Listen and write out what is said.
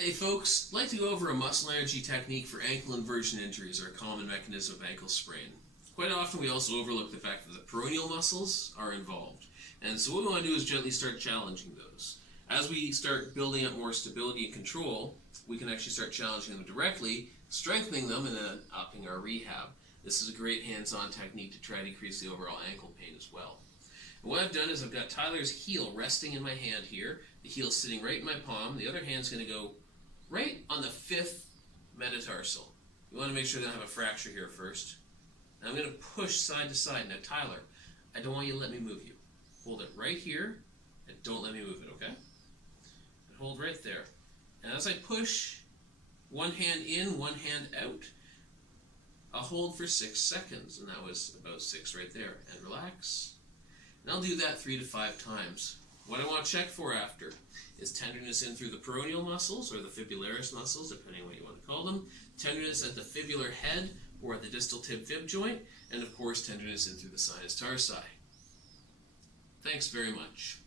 Hey folks, I'd like to go over a muscle energy technique for ankle inversion injuries, or a common mechanism of ankle sprain. Quite often we also overlook the fact that the peroneal muscles are involved. And so what we want to do is gently start challenging those. As we start building up more stability and control, we can actually start challenging them directly, strengthening them, and then upping our rehab. This is a great hands-on technique to try to decrease the overall ankle pain as well. And what I've done is I've got Tyler's heel resting in my hand here. The heel's sitting right in my palm. The other hand's going to go right on the 5th metatarsal. You want to make sure they don't have a fracture here first. Now I'm going to push side to side. Now Tyler, I don't want you to let me move you. Hold it right here and don't let me move it, okay? And hold right there. And as I push, one hand in, one hand out, I'll hold for 6 seconds, and that was about 6 right there. And relax. And I'll do that 3 to 5 times. What I want to check for after is tenderness in through the peroneal muscles, or the fibularis muscles, depending on what you want to call them, tenderness at the fibular head or at the distal tib fib joint, and of course tenderness in through the sinus tarsi. Thanks very much.